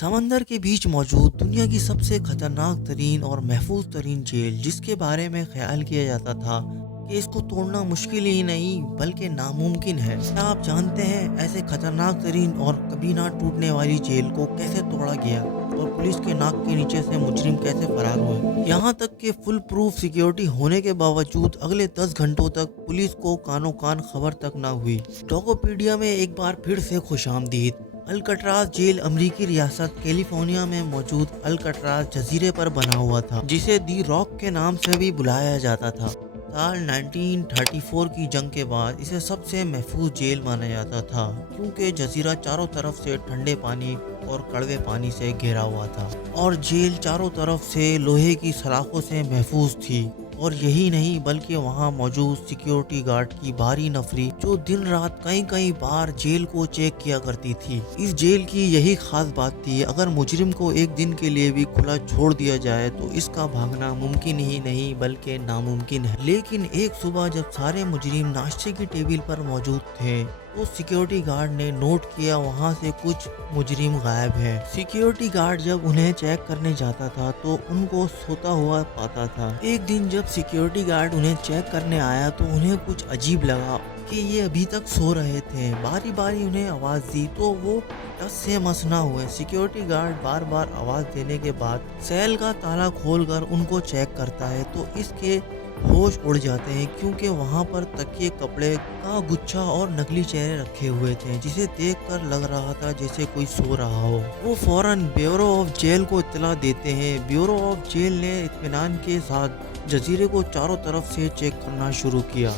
समंदर के बीच मौजूद दुनिया की सबसे खतरनाक तरीन और महफूज तरीन जेल, जिसके बारे में ख्याल किया जाता था कि इसको तोड़ना मुश्किल ही नहीं बल्कि नामुमकिन है। क्या आप जानते हैं ऐसे खतरनाक तरीन और कभी ना टूटने वाली जेल को कैसे तोड़ा गया और पुलिस के नाक के नीचे से मुजरिम कैसे फरार हुए? यहाँ तक कि फुल प्रूफ सिक्योरिटी होने के बावजूद अगले 10 घंटों तक पुलिस को कानो कान खबर तक ना हुई। डॉकोपीडिया में एक बार फिर से खुशामदीद। अल्कट्राज जेल अमेरिकी रियासत कैलिफोर्निया में मौजूद अल्कट्राज जजीरे पर बना हुआ था, जिसे दी रॉक के नाम से भी बुलाया जाता था। साल 1934 की जंग के बाद इसे सबसे महफूज जेल माना जाता था, क्योंकि जजीरा चारों तरफ से ठंडे पानी और कड़वे पानी से घिरा हुआ था और जेल चारों तरफ से लोहे की सलाखों से महफूज थी। और यही नहीं बल्कि वहां मौजूद सिक्योरिटी गार्ड की भारी नफरी, जो दिन रात कई कई बार जेल को चेक किया करती थी। इस जेल की यही खास बात थी, अगर मुजरिम को एक दिन के लिए भी खुला छोड़ दिया जाए तो इसका भागना मुमकिन ही नहीं बल्कि नामुमकिन है। लेकिन एक सुबह जब सारे मुजरिम नाश्ते की टेबल पर मौजूद थे तो सिक्योरिटी गार्ड ने नोट किया वहां से कुछ मुजरिम गायब है। सिक्योरिटी गार्ड जब उन्हें चेक करने जाता था तो उनको सोता हुआ पाता था। एक दिन जब सिक्योरिटी गार्ड उन्हें चेक करने आया तो उन्हें कुछ अजीब लगा कि ये अभी तक सो रहे थे। बारी बारी उन्हें आवाज दी तो वो टस से मस ना हुए। सिक्योरिटी गार्ड बार बार आवाज देने के बाद सेल का ताला खोलकर उनको चेक करता है तो इसके होश उड़ जाते हैं, क्योंकि वहां पर तकिए, कपड़े का गुच्छा और नकली चेहरे रखे हुए थे, जिसे देखकर लग रहा था जैसे कोई सो रहा हो। वो फौरन ब्यूरो ऑफ जेल को इत्तला देते हैं। ब्यूरो ऑफ जेल ने इत्मीनान के साथ जजीरे को चारों तरफ से चेक करना शुरू किया,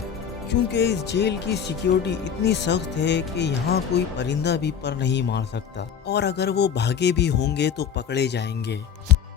क्योंकि इस जेल की सिक्योरिटी इतनी सख्त है कि यहाँ कोई परिंदा भी पर नहीं मार सकता, और अगर वो भागे भी होंगे तो पकड़े जाएंगे।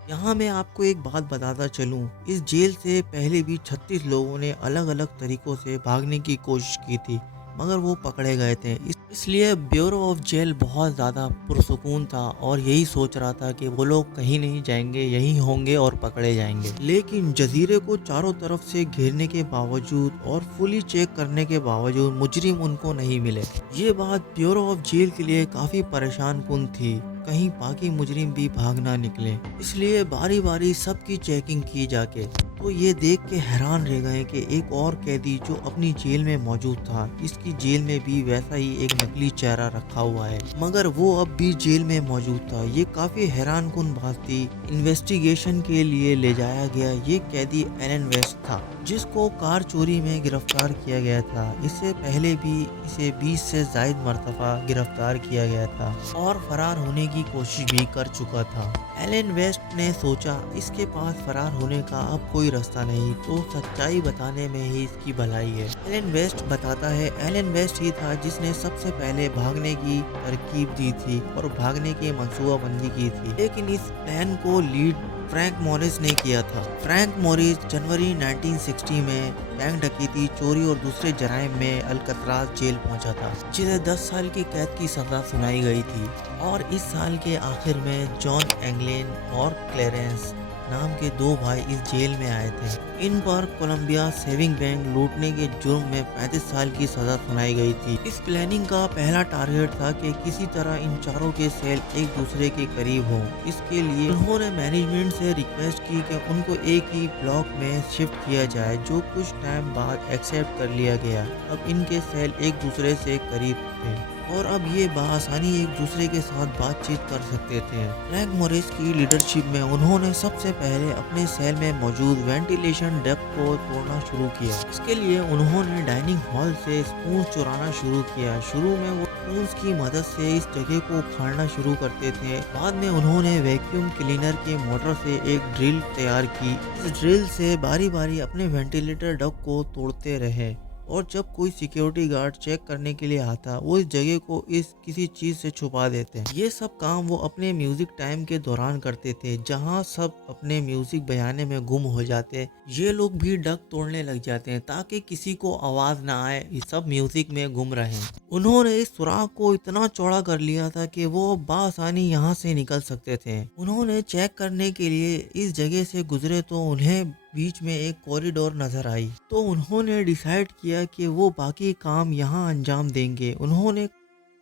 यहाँ मैं आपको एक बात बताता चलूँ, इस जेल से पहले भी 36 लोगों ने अलग अलग तरीकों से भागने की कोशिश की थी, मगर वो पकड़े गए थे। इसलिए ब्यूरो ऑफ जेल बहुत ज़्यादा पुरसुकून था और यही सोच रहा था कि वो लोग कहीं नहीं जाएंगे, यहीं होंगे और पकड़े जाएंगे। लेकिन जजीरे को चारों तरफ से घेरने के बावजूद और फुली चेक करने के बावजूद मुजरिम उनको नहीं मिले। ये बात ब्यूरो ऑफ जेल के लिए काफ़ी परेशान कुन थी, कहीं बाकी मुजरिम भी भाग ना निकले। इसलिए बारी बारी सबकी चेकिंग की जाके तो ये देख के हैरान रह गए कि एक और कैदी जो अपनी जेल में मौजूद था, इसकी जेल में भी वैसा ही एक नकली चेहरा रखा हुआ है, मगर वो अब भी जेल में मौजूद था। ये काफी हैरान कुन बात थी। इन्वेस्टिगेशन के लिए ले जाया गया ये कैदी एलन वेस्ट था, जिसको कार चोरी में गिरफ्तार किया गया था। इससे पहले भी इसे 20 से ज्यादा मरतबा गिरफ्तार किया गया था और फरार होने की कोशिश भी कर चुका था। एलन वेस्ट ने सोचा इसके पास फरार होने का अब कोई रास्ता नहीं, तो सच्चाई बताने में ही इसकी भलाई है। एलन वेस्ट बताता है, एलन वेस्ट ही था जिसने सबसे पहले भागने की तरकीब दी थी और भागने की मंसूबाबंदी की थी, लेकिन इस प्लान को लीड फ्रैंक मॉरिस ने किया था। फ्रैंक मॉरिस जनवरी 1960 में बैंक डकैती, चोरी और दूसरे जराइम में अल्कट्राज जेल पहुंचा था, जिसे 10 साल की कैद की सजा सुनाई गई थी। और इस साल के आखिर में जॉन एंगलेन और क्लेरेंस नाम के 2 भाई इस जेल में आए थे। इन पर कोलंबिया सेविंग बैंक लूटने के जुर्म में 35 साल की सजा सुनाई गई थी। इस प्लानिंग का पहला टारगेट था कि किसी तरह इन चारों के सेल एक दूसरे के करीब हों। इसके लिए उन्होंने मैनेजमेंट से रिक्वेस्ट की कि उनको एक ही ब्लॉक में शिफ्ट किया जाए, जो कुछ टाइम बाद एक्सेप्ट कर लिया गया। अब इनके सेल एक दूसरे से करीब थे और अब ये बआसानी एक दूसरे के साथ बातचीत कर सकते थे। फ्रैंक मॉरिस की लीडरशिप में उन्होंने सबसे पहले अपने सेल में मौजूद वेंटिलेशन डक्ट को तोड़ना शुरू किया। इसके लिए उन्होंने डाइनिंग हॉल से स्पून चुराना शुरू किया। शुरू में वो स्पून की मदद से इस जगह को उखाड़ना शुरू करते थे। बाद में उन्होंने वैक्यूम क्लीनर के मोटर से एक ड्रिल तैयार की। इस ड्रिल से बारी बारी अपने वेंटिलेटर डक्ट को तोड़ते रहे और जब कोई सिक्योरिटी गार्ड चेक करने के लिए आता, वो इस जगह को किसी चीज से छुपा देते हैं। ये सब काम वो अपने म्यूजिक टाइम के दौरान करते थे, जहाँ सब अपने म्यूजिक बजाने में गुम हो जाते। ये लोग भी डक तोड़ने लग जाते हैं ताकि किसी को आवाज ना आए, ये सब म्यूजिक में गुम रहे। उन्होंने इस सुराख को इतना चौड़ा कर लिया था कि वो बासानी यहाँ से निकल सकते थे। उन्होंने चेक करने के लिए इस जगह से गुजरे तो उन्हें बीच में एक कॉरिडोर नजर आई, तो उन्होंने डिसाइड किया कि वो बाकी काम यहाँ अंजाम देंगे। उन्होंने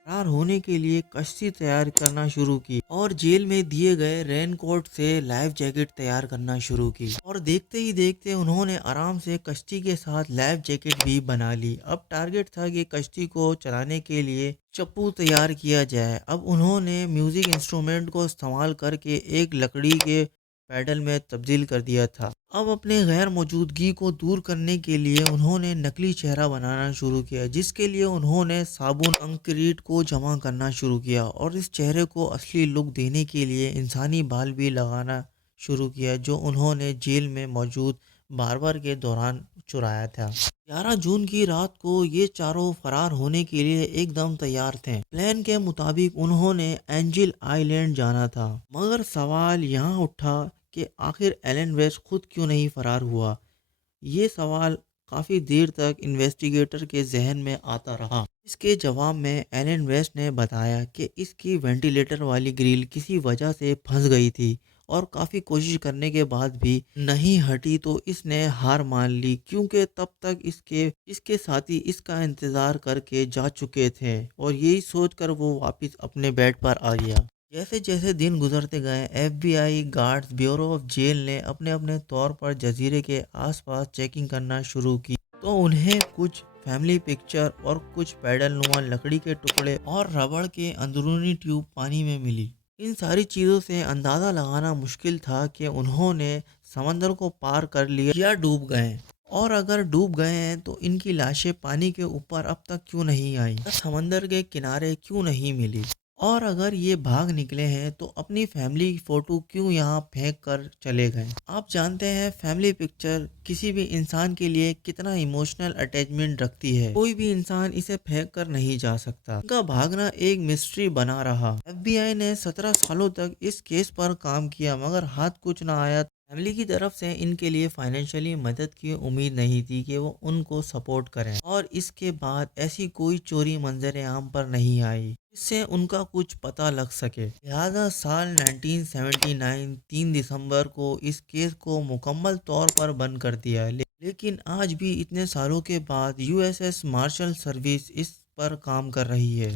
فرار ہونے کے لیے کشتی تیار کرنا شروع کی اور جیل میں دیے گئے رین کوٹ سے لائف جیکٹ تیار کرنا شروع کی، اور دیکھتے ہی دیکھتے انہوں نے آرام سے کشتی کے ساتھ لائف جیکٹ بھی بنا لی۔ اب ٹارگٹ تھا کہ کشتی کو چلانے کے لیے چپو تیار کیا جائے۔ اب انہوں نے میوزک انسٹرومنٹ کو استعمال کر کے ایک لکڑی کے پیڈل میں تبدیل کر دیا تھا۔ اب اپنے غیر موجودگی کو دور کرنے کے لیے انہوں نے نقلی چہرہ بنانا شروع کیا، جس کے لیے انہوں نے صابن کنکریٹ کو جمع کرنا شروع کیا اور اس چہرے کو اصلی لک دینے کے لیے انسانی بال بھی لگانا شروع کیا، جو انہوں نے جیل میں موجود باربر کے دوران چرایا تھا۔ 11 جون کی رات کو یہ چاروں فرار ہونے کے لیے ایک دم تیار تھے۔ پلان کے مطابق انہوں نے اینجل آئی لینڈ جانا تھا، مگر سوال یہاں اٹھا کہ آخر ایلن ویسٹ خود کیوں نہیں فرار ہوا۔ یہ سوال کافی دیر تک انویسٹیگیٹر کے ذہن میں آتا رہا۔ اس کے جواب میں ایلن ویسٹ نے بتایا کہ اس کی وینٹیلیٹر والی گرل کسی وجہ سے پھنس گئی تھی اور کافی کوشش کرنے کے بعد بھی نہیں ہٹی، تو اس نے ہار مان لی کیونکہ تب تک اس کے ساتھی اس کا انتظار کر کے جا چکے تھے، اور یہی سوچ کر وہ واپس اپنے بیڈ پر آ گیا۔ جیسے جیسے دن گزرتے گئے، F B I guards bureau of jail نے اپنے اپنے طور پر جزیرے کے آس پاس چیکنگ کرنا شروع کی، تو انہیں کچھ فیملی پکچر اور کچھ پیڈل نما لکڑی کے ٹکڑے اور ربڑ کے اندرونی ٹیوب پانی میں ملی۔ ان ساری چیزوں سے اندازہ لگانا مشکل تھا کہ انہوں نے سمندر کو پار کر لیا یا ڈوب گئے، اور اگر ڈوب گئے ہیں تو ان کی لاشیں پانی کے اوپر اب تک کیوں نہیں آئیں، یا سمندر کے کنارے کیوں نہیں ملی، اور اگر یہ بھاگ نکلے ہیں تو اپنی فیملی کی فوٹو کیوں یہاں پھینک کر چلے گئے۔ آپ جانتے ہیں فیملی پکچر کسی بھی انسان کے لیے کتنا ایموشنل اٹیچمنٹ رکھتی ہے، کوئی بھی انسان اسے پھینک کر نہیں جا سکتا۔ ان کا بھاگنا ایک مسٹری بنا رہا۔ ایف بی آئی نے 17 سالوں تک اس کیس پر کام کیا، مگر ہاتھ کچھ نہ آیا۔ فیملی کی طرف سے ان کے لیے فائنینشلی مدد کی امید نہیں تھی کہ وہ ان کو سپورٹ کریں، اور اس کے بعد ایسی کوئی چوری منظر عام پر نہیں آئی جس سے ان کا کچھ پتہ لگ سکے۔ لہذا سال 1979 3 دسمبر کو اس کیس کو مکمل طور پر بند کر دیا، لیکن آج بھی اتنے سالوں کے بعد U S S marshal service اس پر کام کر رہی ہے۔